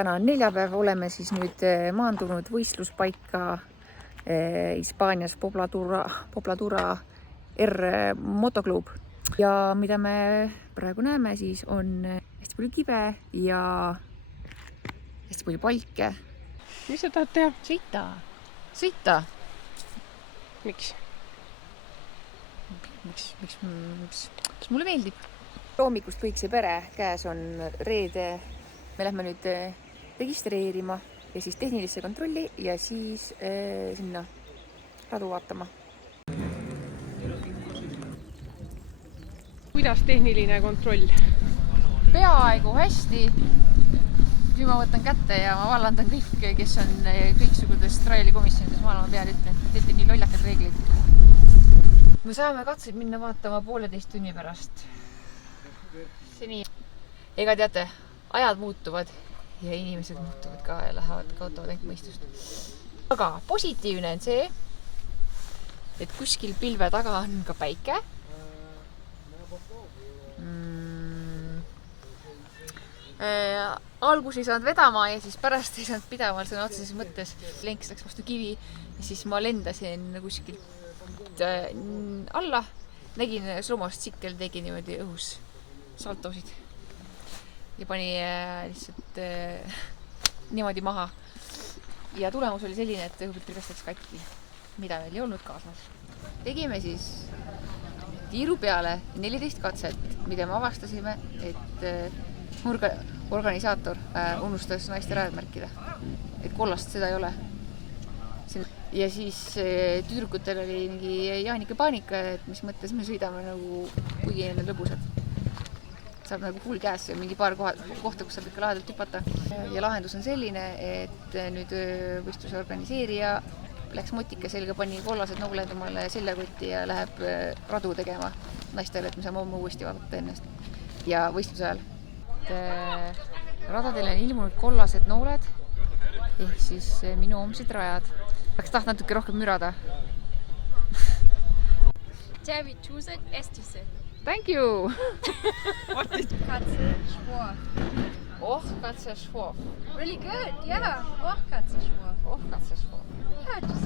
täna on neljapäev, oleme siis nüüd maandunud võistluspaika Hispaanias Pobladura R motoklub. Ja mida me praegu näeme, siis on hästi palju kive ja hästi palju palke. Mis sa tahad teha? Sõita. Miks? Miks mulle meeldib? Hommikust kõik see pere, käes on reede. Me lähme nüüd registreerima ja siis tehnilisse kontrolli ja siis sinna radu vaatama. Kuidas tehniline kontroll? Peaaegu hästi. Nüüd ma võtan kätte ja ma vallandan kõik, kes on kõiksugudest traialikomisjonides maailma peal ütlen, et teete nii lollakad reeglid. Me saame katseid minna vaatama 1,5 tunni pärast. Seni. Ega teate, ajad muutuvad ja inimesed muutuvad ka ja kaotavad ainult mõistust. Aga positiivne on see, et kuskil pilve taga on ka päike. Algus ei saanud vedama ja siis pärast ei saanud pidama sõna otseses mõttes. Lenks läks vastu kivi ja siis ma lendasin kuskilt alla. Nägin slumast tsikkel, tegi niimoodi õhus saltosid ja pani lihtsalt niimoodi maha. Ja tulemus oli selline, et õhupiltrikast läks katki, mida meil ei olnud kaasas. Tegime siis tiiru peale 14 katset, mida me avastasime, et organisaator unustas naiste rajad märkida. Et kollast seda ei ole. Ja siis tüdrukutel oli mingi Jaanika paanika, et mis mõttes me sõidame nagu kuigi need lõbusad. Saab nagu full gas ja mingi paar kohta, kus saab ikka lahedalt hüpata. Ja lahendus on selline, et nüüd võistluse organiseerija läks motika selga, pani kollased nooled omale seljakotti ja läheb radu tegema naistele, et me saame homme uuesti vaadata ennast ja võistluse ajal. Radadele on ilmunud kollased nooled ehk siis minu homsed rajad. Oleks taht natuke rohkem mürada. Tervituset estised. Thank you! Katze Schworf. Katze Schworf. Really good, yeah. Katze Schworf. Katze Schworf. Yeah, just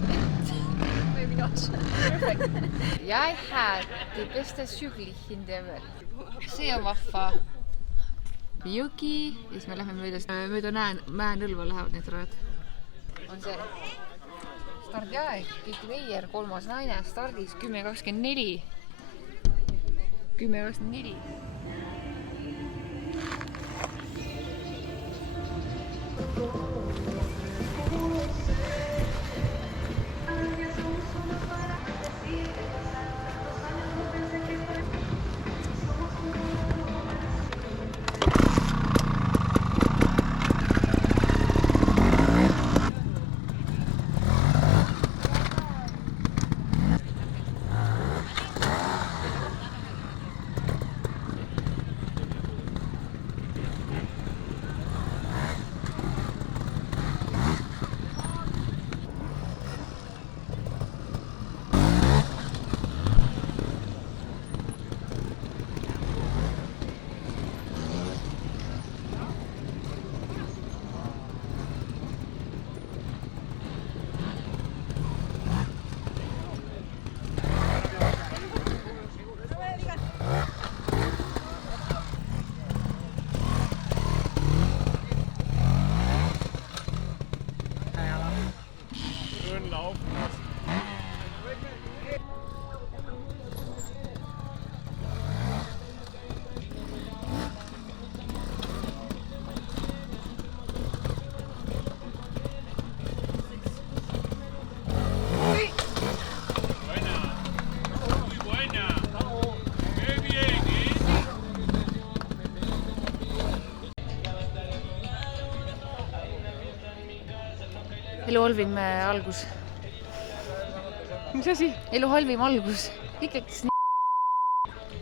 maybe not. Perfect. Jeg had the beste suglich in the world. See on vahva. Juki, siis me lähme mööda mäenõlva lähevad need rajad. On see stardiaeg, Kiki Veier, 3. naine, stardis 10.24. 10.24. Elu halvim algus. Mis asi? Elu halvim algus. Ikkagi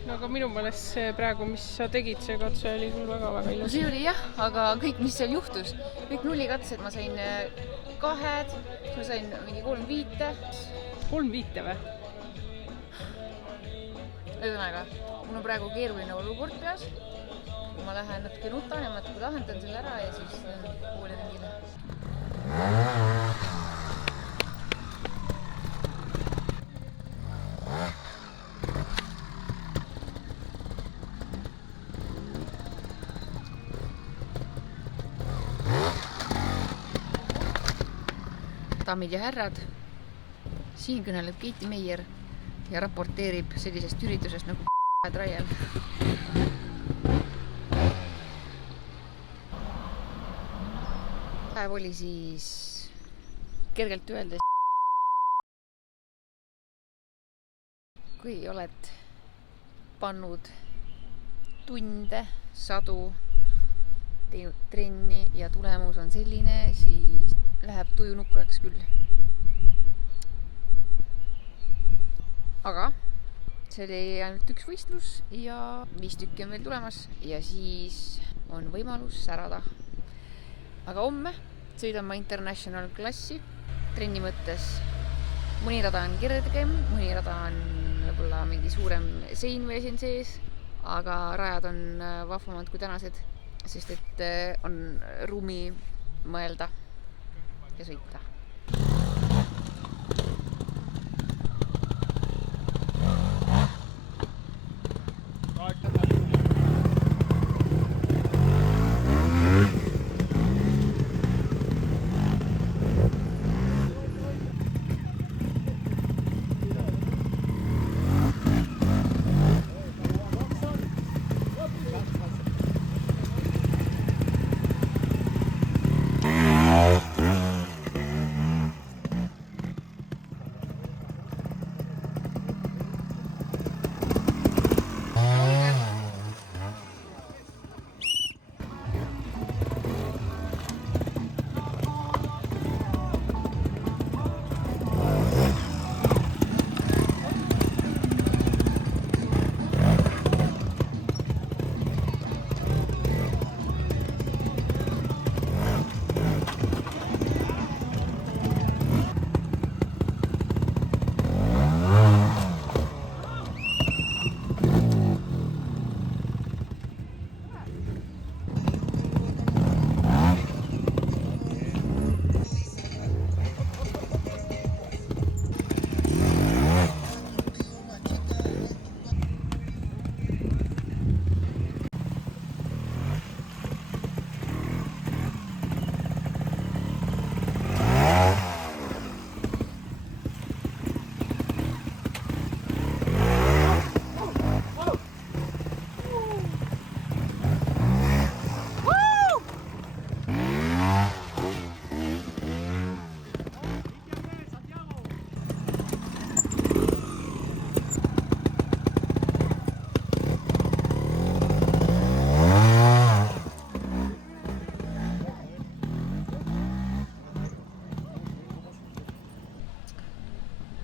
No aga minu meelest see praegu, mis sa tegid, see katse oli küll väga ilus. See oli jah, aga kõik, mis seal juhtus, kõik nullikatsed, ma sain 2, ma sain mingi 3 viite. 3 viite või? Ühesõnaga, mul on praegu keeruline olukord peas. kui ma lähen natuke nutan ja ma natuke lahendan selle ära ja siis kooli ringile. Daamid ja härrad, siin kõneleb Keiti Meier ja raporteerib sellisest üritusest nagu Raiel. Päev oli siis kergelt öeldes. Kui oled pannud tunde, sadu, teinud trenni ja tulemus on selline, siis läheb tuju nukraks küll. Aga see oli ainult üks võistlus ja 5 tükki on veel tulemas ja siis on võimalus särada. Aga homme sõidan ma International klassi trenni mõttes. Mõni rada on kergem, mõni rada on võib-olla mingi suurem sein või siin sees, aga rajad on vahvamad kui tänased, sest et on ruumi mõelda ja sõita.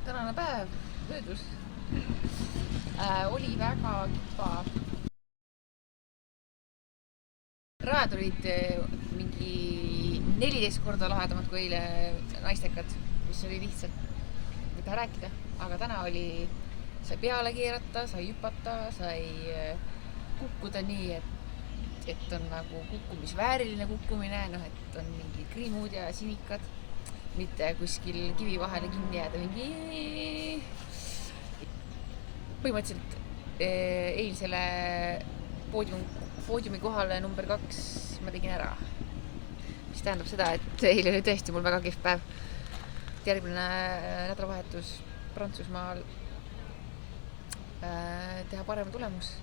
Tänane päev möödus. Oli väga kippa. Rajad olid mingi 14 korda lahedamad kui eile naistekad, mis oli lihtsalt mida rääkida. Aga täna oli, sai peale keerata, sai hüpata, sai kukkuda nii, et on nagu kukkumisvääriline kukkumine, et on mingi kriimud ja sinikad. Mitte kuskil kivi vahele kinni jääda mingi. Põhimõtteliselt eilsele poodiumi kohale number 2 ma tegin ära. Mis tähendab seda, et eile oli tõesti mul väga kehv päev. Järgmine nädalavahetus Prantsusmaal teha parem tulemus.